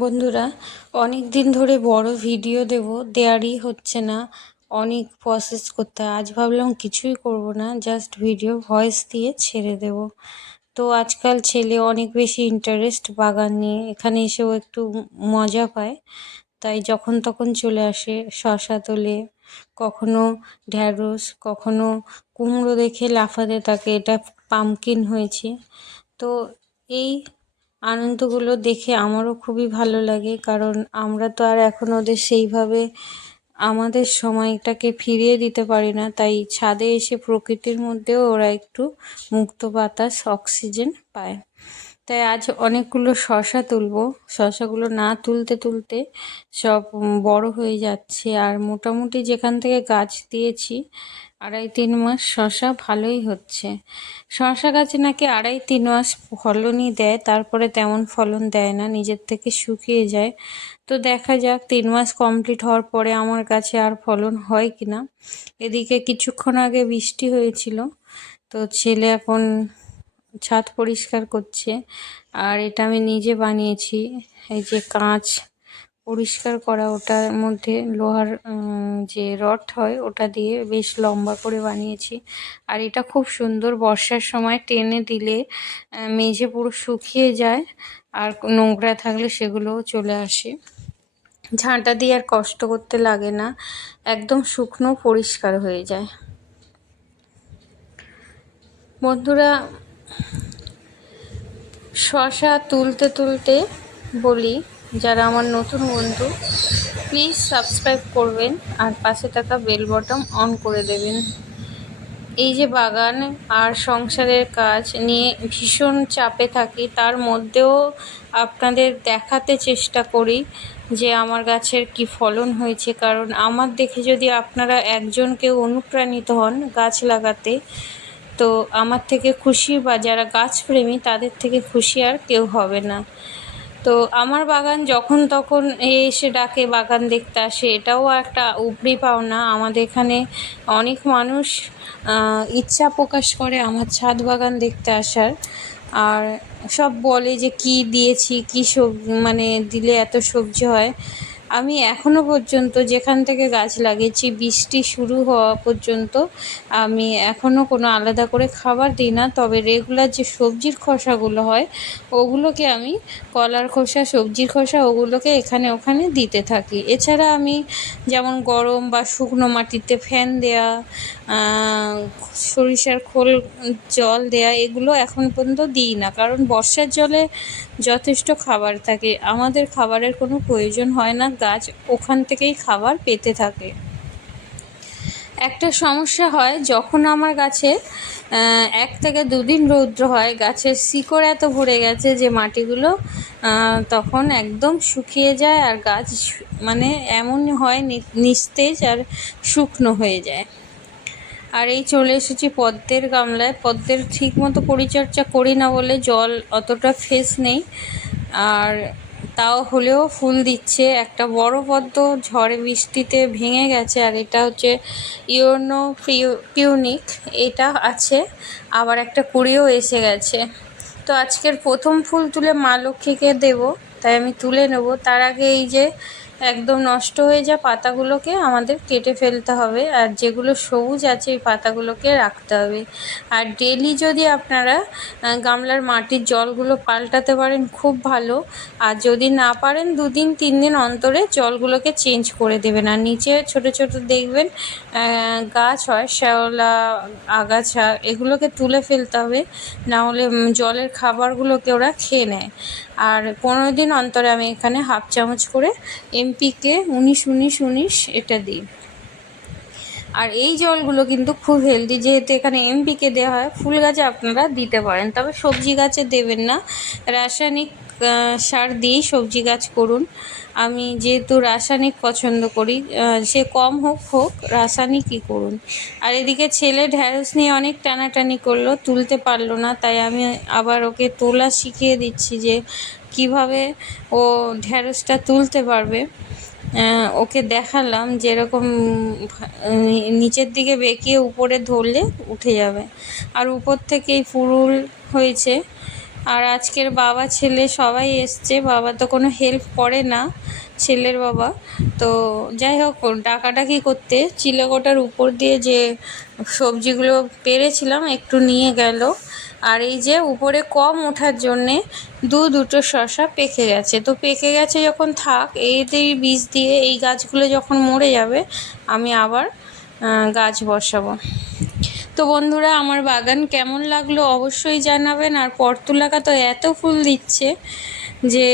বন্ধুরা, অনেক দিন ধরে বড় ভিডিও দেওয়ারই হচ্ছে না। অনেক প্রসেস করতে হয়। আজ ভাবলাম কিছুই করব না, জাস্ট ভিডিও ভয়েস দিয়ে ছেড়ে দেব। তো আজকাল ছেলে অনেক বেশি ইন্টারেস্ট বাগান নিয়ে, এখানে এসেও একটু মজা পায়, তাই যখন তখন চলে আসে। শশা তোলে, কখনো ঢ্যাঁড়স, কখনো কুমড়ো দেখে লাফাতে থাকে এটা পামকিন হয়েছে। তো এই আনন্দগুলো দেখে আমারও খুবই ভালো লাগে, কারণ আমরা তো আর এখন ওদের সেইভাবে আমাদের সময়টাকে ফিরিয়ে দিতে পারি না। তাই ছাদে এসে প্রকৃতির মধ্যেও ওরা একটু মুক্ত বাতাস, অক্সিজেন পায়। তাই আজ অনেকগুলো শশা তুলবো। শশাগুলো না তুলতে তুলতে সব বড় হয়ে যাচ্ছে, আর মোটামুটি যেখান থেকে গাছ দিয়েছি 2.5-3 মাস শশা ভালোই হচ্ছে। শশা গাছে নাকি 2.5-3 মাস ফলনই দেয়, তারপরে তেমন ফলন দেয় না, নিজের থেকে শুকিয়ে যায়। তো দেখা যাক 3 মাস কমপ্লিট হওয়ার পরে আমার গাছে আর ফলন হয় কিনা। এদিকে কিছুক্ষণ আগে বৃষ্টি হয়েছিল, তো ছেলে এখন ছাদ পরিষ্কার করছে। আর এটা আমি নিজে বানিয়েছি। এই যে কাঁচ পরিষ্কার করা, ওটার মধ্যে লোহার যে রড হয় ওটা দিয়ে বেশ লম্বা করে বানিয়েছি। আর এটা খুব সুন্দর, বর্ষার সময় টেনে দিলে মেঝে পুরো শুকিয়ে যায়, আর নোংরা থাকলে সেগুলোও চলে আসে। ঝাঁটা দিয়ে আর কষ্ট করতে লাগে না, একদম শুকনো পরিষ্কার হয়ে যায়। বন্ধুরা, শশা তুলতে তুলতে বলি, যারা আমার নতুন বন্ধু প্লিজ সাবস্ক্রাইব করবেন আর পাশে থাকা বেল বটন অন করে দেবেন। এই যে বাগান আর সংসারের কাজ নিয়ে ভীষণ চাপে থাকি, তার মধ্যেও আপনাদের দেখাতে চেষ্টা করি যে আমার গাছের কি ফলন হয়েছে। কারণ আমার দেখে যদি আপনারা একজন কেউ অনুপ্রাণিত হন গাছ লাগাতে, তো আমার থেকে খুশি, বা যারা গাছপ্রেমী তাদের থেকে খুশি আর কেউ হবে না। তো আমার বাগান যখন তখন এসে ডাকে, বাগান দেখতে আসে, এটাও একটা উপরি পাওনা। আমাদের এখানে অনেক মানুষ ইচ্ছা প্রকাশ করে আমার ছাদ বাগান দেখতে আসার, আর সব বলে যে কি দিয়েছি, কি মানে দিলে এত সবজি হয়। আমি এখনও পর্যন্ত যেখান থেকে গাছ লাগিয়েছি বৃষ্টি শুরু হওয়া পর্যন্ত আমি এখনও কোনো আলাদা করে খাবার দিই না। তবে রেগুলার যে সবজির খোসাগুলো হয় ওগুলোকে আমি, কলার খোসা, সবজির খোসা, ওগুলোকে এখানে ওখানে দিতে থাকি। এছাড়া আমি যেমন গরম বা শুকনো মাটিতে ফ্যান দেয়া, সরিষার খোল জল দেয়া, এগুলো এখন পর্যন্ত দিই না, কারণ বর্ষার জলে যথেষ্ট খাবার থাকে, আমাদের খাবারের কোনো প্রয়োজন হয় না, গাছ ওখান থেকেই খাবার পেতে থাকে। একটা সমস্যা হয় যখন আমার গাছে 1 থেকে 2 দিন রৌদ্র হয়, গাছের শিকড় এত ভরে গেছে যে মাটিগুলো তখন একদম শুকিয়ে যায়, আর গাছ মানে এমন হয় নিস্তেজ আর শুকনো হয়ে যায়। আর এই চলে এসেছি পদ্মের গামলায়। পদ্মের ঠিক মতো পরিচর্যা করি না বলে জল অতটা ফ্রেশ নেই, আর তাও হলেও ফুল দিচ্ছে। একটা বড় পদ্ম ঝড়ে বৃষ্টিতে ভেঙে গেছে, আর এটা হচ্ছে ইয়োনো পিউনিক, এটা আছে, আবার একটা কুড়িও এসে গেছে। তো আজকের প্রথম ফুল তুলে মা লক্ষ্মীকে দেবো, তাই আমি তুলে নেব। তার আগে এই যে একদম নষ্ট হয়ে যাওয়া পাতাগুলোকে আমাদের কেটে ফেলতে হবে, আর যেগুলো সবুজ আছে এই পাতাগুলোকে রাখতে হবে। আর ডেলি যদি আপনারা গামলার মাটির জলগুলো পাল্টাতে পারেন খুব ভালো, আর যদি না পারেন 2 দিন 3 দিন অন্তরে জলগুলোকে চেঞ্জ করে দেবেন। আর নিচে ছোট ছোট দেখবেন গাছ হয়, শ্যাওলা, আগাছা, এগুলোকে তুলে ফেলতে হবে, না হলে জলের খাবারগুলোকে ওরা খেয়ে নেয়। আর 15 দিন অন্তরে আমি এখানে 1/2 চামচ করে এমপিকে 19-19-19 এটা দিই। আর এই জলগুলো কিন্তু খুব হেলদি, যেহেতু এখানে এমপিকে দেওয়া হয়। ফুল গাছে আপনারা দিতে পারেন, তবে সবজি গাছে দেবেন না। রাসায়নিক সার দিয়েই সবজি গাছ করুন। আমি যেহেতু রাসায়নিক পছন্দ করি, সে কম হোক রাসায়নিকই করুন। আর এদিকে ছেলে ঢ্যাঁড়স নিয়ে অনেক টানাটানি করলো, তুলতে পারলো না, তাই আমি আবার ওকে তোলা শিখিয়ে দিচ্ছি যে কিভাবে ও ঢ্যাঁড়সটা তুলতে পারবে। ওকে দেখালাম যেরকম নিচের দিকে বেঁকিয়ে উপরে ধরলে উঠে যাবে। আর উপর থেকেই ফুল হয়েছে, আর আজকের বাবা ছেলে সবাই এসছে। বাবা তো কোনো হেল্প করে না, ছেলের বাবা। তো যাই হোক, ডাকাডাকি করতে চিলেকোঠার উপর দিয়ে যে সবজিগুলো পেরেছিলাম একটু নিয়ে গেল। আর এই যে উপরে কম ওঠার জন্যে দুটো শসা পেকে গেছে। তো পেকে গেছে যখন থাক, এতেই বীজ দিয়ে এই গাছগুলো যখন মরে যাবে আমি আবার গাছ বসাবো। তো বন্ধুরা, আমার বাগান কেমন লাগলো অবশ্যই জানাবেন। আর পর্তুলাকা তো এত ফুল দিচ্ছে যে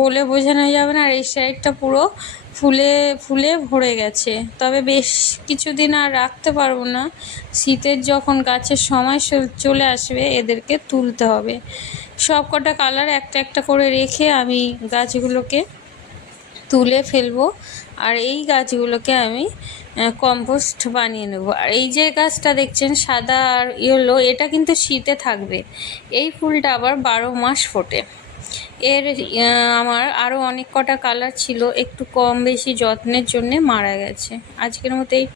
বলে বোঝানো যাবে না। আর এই সাইডটা পুরো ফুলে ফুলে ভরে গেছে। তবে বেশ কিছুদিন আর রাখতে পারবো না, শীতের যখন গাছের সময় চলে আসবে এদেরকে তুলতে হবে। সব কটা কালার একটা একটা করে রেখে আমি গাছগুলোকে তুলে ফেলবো। আর এই গাছগুলোকে আমি কম্পোস্ট বানিয়ে নেব। আর এই যে গাছটা দেখছেন সাদা আর ইয়েলো, এটা কিন্তু শীতে থাকবে। এই ফুলটা আবার 12 মাস ফোটে। এর আমার আরও অনেক কটা কালার ছিল, একটু কম বেশি যত্নের জন্যে মারা গেছে। আজকের মতো এই